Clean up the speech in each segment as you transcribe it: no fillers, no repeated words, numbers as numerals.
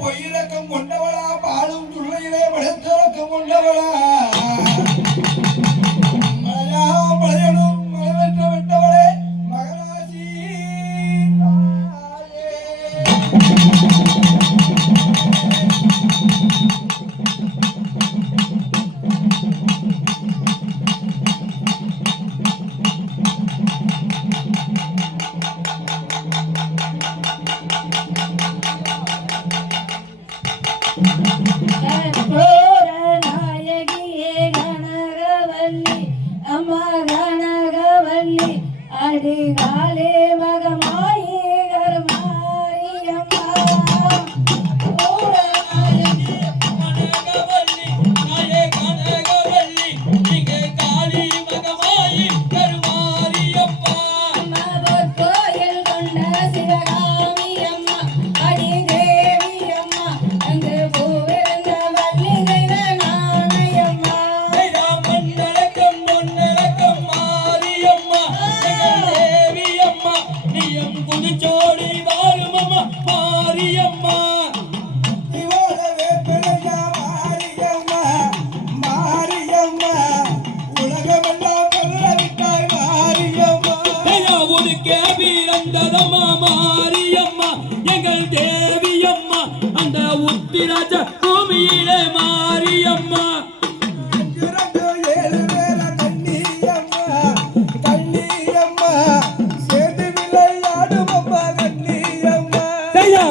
பொய்யிறக்கம் கொண்டவளா பாலும் துள்ளையிலே படுத்திறக்கம் கொண்டவளா மழையா மழையனும் மழைவெற்ற விட்டவளே மகராசி காலே மகமாயி கருமாரியம்மா கோயில் கொண்ட சிவகாமி அம்மா அடி தேவி அம்மா அங்கு பூவிருந்த வள்ளி தெய்வ நாணையம்மா மண்ணடக்கம் பொன்னடக்கம் மாரியம்மா புதுச்சோடி வாழும் அம்மா மாரியம்மா மாரியம்மா மாரியம்மா உலகமெல்லாம் கொள்ளவிட்டாய் மாரியம்மா உனக்கே பிறந்ததம்மா மாரியம்மா எங்கள் தேவியம்மா அந்த உத்திராஜ பூமியிலே மாரியம்மா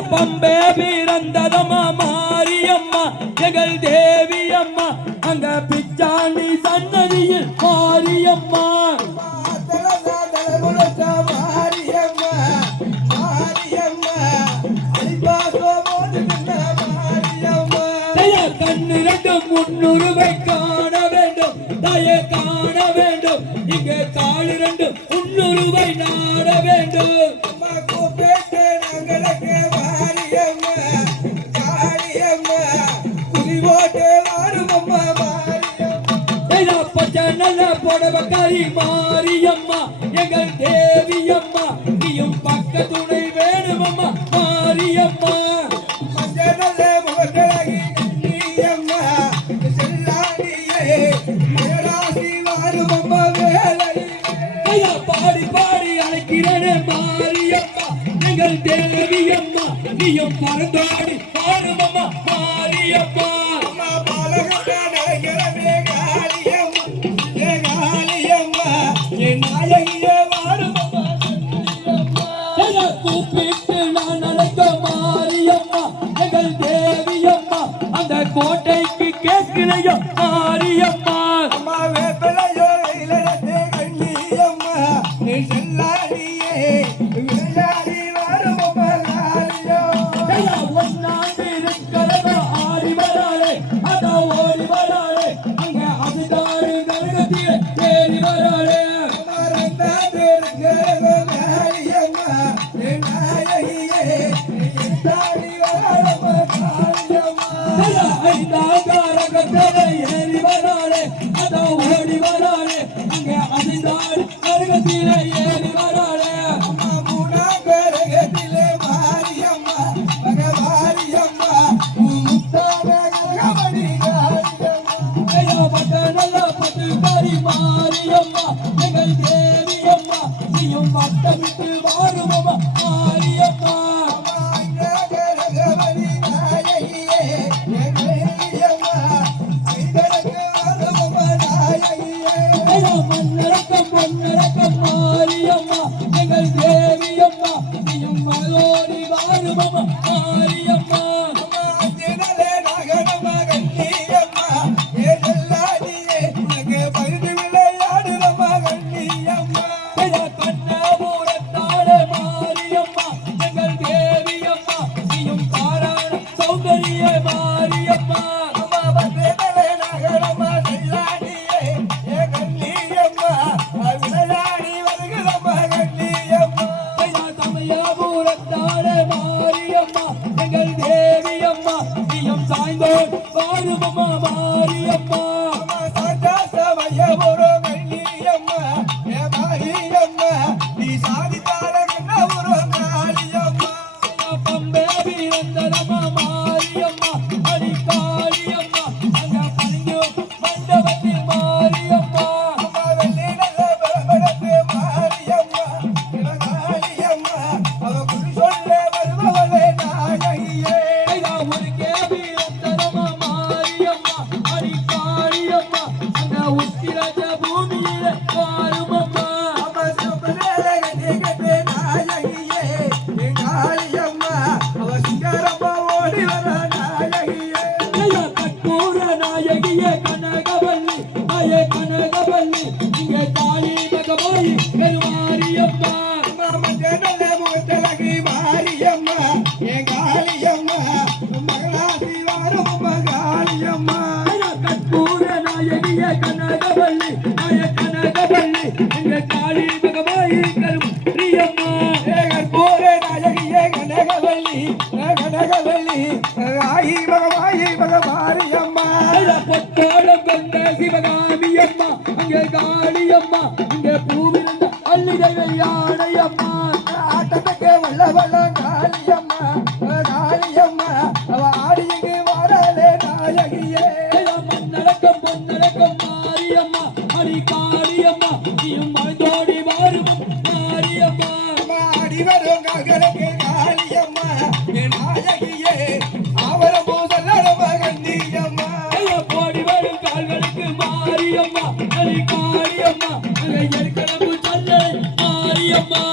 பம்பே பிறந்ததம்மா மாரியம்மா எங்கள் தேவியம்மா அங்க பிச்சாண்டி சன்னதியில் மாரியம்மா கண்ணிரண்டு முன்னுருவை காண வேண்டும் தய காண வேண்டும் இங்கே காலிரண்டு முன்னுருவை நாட வேண்டும் நல்ல புடவக்காரி மாரியம்மா எங்கள் தேவியம்மா நீயும் பக்க துணை வேணுமம்மா மாரியம்மா பாடி பாடி அழைக்கிறேனே மாரியம்மா எங்கள் தேவியம்மா நீயும் பறந்தாடி பாடுமம்மா மாரியம்மா கூப்பிட்டு நான் அழைக்க மாரியம்மா எங்கள் தேவியம்மா அந்த கோட்டைக்கு கேட்கலையோ மாரியம்மா ஆடி வராளே அதோ ஓடி வராளே அங்க அதுதாரு கருகத்திலே ஏறி வராளே ஏறி வராளே அதோ ஓடி வராளே அங்க அதுதாரு கருகத்திலே ஏறி வராளே மாரியம்மா எங்கள் தேவியம்மா நீயும் வட்டமிட்டு வாருமம்மா மாரியம்மா மண்ணடக்கம் பொன்னடக்கம் மாரியம்மா எங்கள் தேவியம்மா நீயும் மனதோடி வாருமம்மா மாரியம்மா சாய்ந்தோம் வாருமம்மா மாரியம்மா நீ சாதித்தால ஆயி மகமாரி அம்மா பொற்காலம் கொண்ட சிவகாமி அம்மா அங்கே காளி அம்மா இங்கே பூவிருந்த அள்ளிதை யானை அம்மா ஆட்டத்துக்கு வல்ல காளியம்மா அவ ஆடி இங்கு வரலே நாயகியே மண்ணடக்கம் பொன்னடக்கம் மாரியம்மா அடி காளியம்மா நீயும் மனதோடி வாரும் மாரியம்மா ஆடி வரும் கங்களுக்கு காளியம்மா நாயகியே அவர பூசல்லடம கண்ணியம்மா போடி வரும் கால்களுக்கு மாரியம்மா அடி காளியம்மா அங்கே எடுக்கணும் சொல்ல மாரியம்மா